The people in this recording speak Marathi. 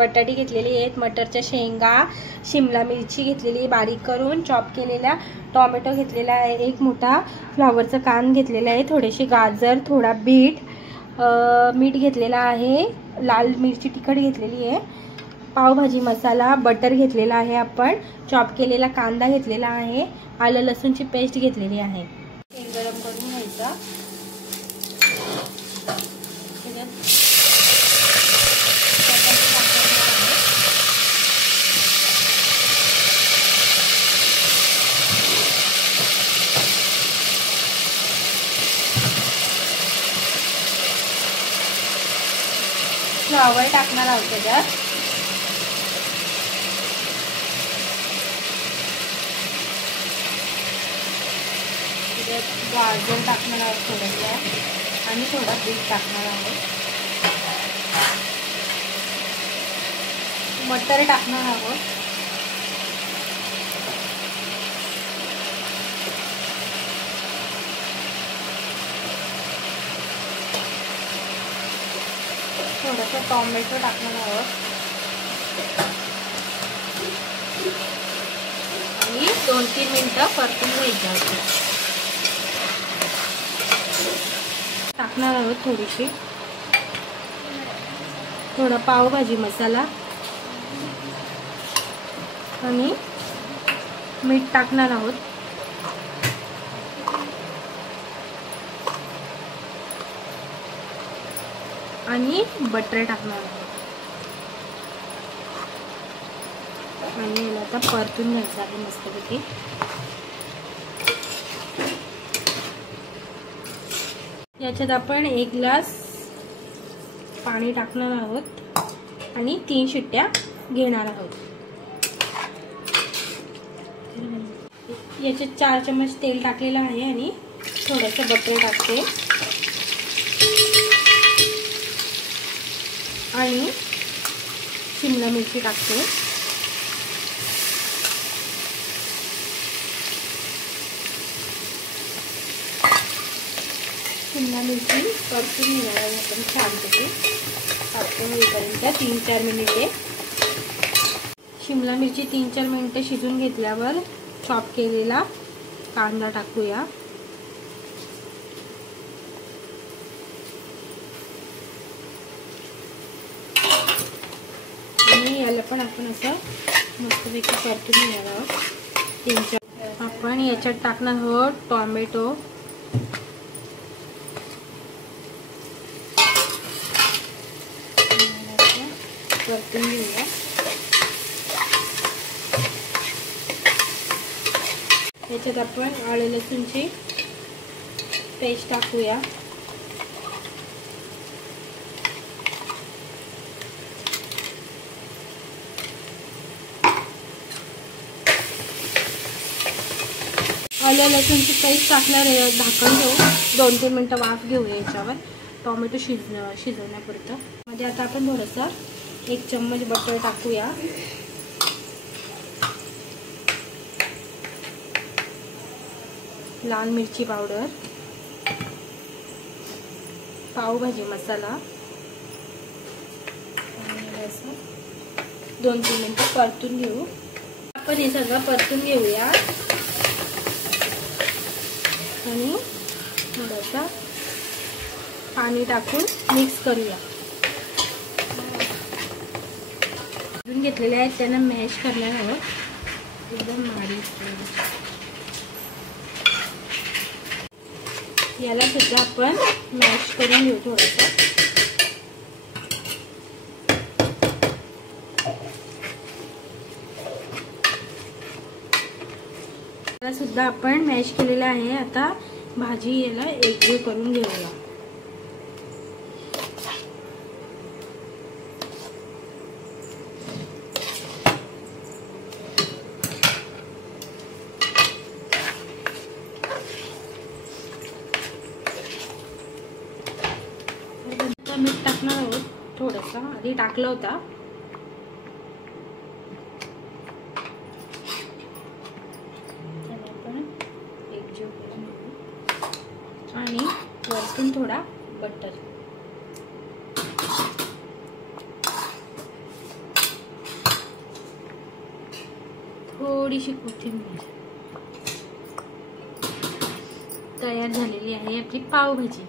बटाटे घेतलेले आहेत, मटरच्या शेंगा, शिमला मिरची घेतलेली बारीक करून चॉप केलेल्या, टोमॅटो घेतलेला आहे एक मोठा, फ्लॉवरचं कान घेतलेलं आहे, थोडेसे गाजर, थोडा बीट, मीठ घेतलेला आहे, लाल मिरची तिखट घेतलेली आहे, पावभाजी मसाला, बटर घेतलेला आहे, आपण चॉप केलेला कांदा घेतलेला आहे, आलं लसूणची पेस्ट घेतलेली आहे। तेल गरम करून घ्यायचं, फ्लॉवर टाकणार आहोत त्याच्यात, गाजर टाकणार आहोत थोडंसं आणि थोडा बीट टाकणार आहोत, मटर टाकणार आहोत, थोडासा टोमॅटो टाकणार आहोत आणि 2-3 मिनिटं परतून घ्यायचं टाकणार आहोत, थोडीशी थोडा पावभाजी मसाला आणि मीठ टाकणार आहोत, आणि बटर टाकणार आहोत आणि याला आता परतून घ्यायचं आहे मस्तपैकी। याच्यात आपण 1 ग्लास पाणी टाकणार आहोत आणि 3 शिट्ट्या घेणार आहोत। याच्यात 4 चम्मच तेल टाकलेलं आहे आणि थोडंसं बटर टाकते आणि शिमला मिरची टाकते, शिमला मिरची परतून घेणार आहे आपण छानपैकी परतून होईपर्यंत 3-4 मिनिटे। शिमला मिरची 3-4 मिनिटे शिजून घेतल्यावर चॉप केलेला कांदा टाकूया आणि याला पण आपण असं मस्तपैकी परतून घेणार आहोत 3-4। आपण याच्यात टाकणार आहोत टोमॅटो, परतून घेऊया, याच्यात आपण आलं लसूणची पेस्ट टाकूया, आलं लसूणची पेस्ट टाकल्यावर झाकण घेऊ, 2-3 मिनिटं वाफ घेऊया याच्यावर टोमॅटो शिजवण्यापुरतं। मध्ये आता आपण थोडंसं 1 चम्मच बटर टाकूया, लाल मिरची पावडर, पावभाजी मसाला आणि असं 2-3 मिनिटं परतून घेऊ। आपण हे सगळं परतून घेऊया आणि थोडंसं पाणी टाकून मिक्स करूया। घेतलेले आहेत त्यांना मॅश करणार आहोत एकदम बारीक। याला सुद्धा आपण मॅश करून घेऊ थोडंसं, याला सुद्धा आपण मॅश केलेलं आहे। आता भाजी याला एकजीव करून घेऊया। मीठ टाकणार आहोत थोडंसं, आधी टाकलं होता। आपण एकजीव करून घेऊ आणि वरतून थोडा बटर, थोडीशी कोथिंबीर. तयार झालेली आहे आपली पावभाजी.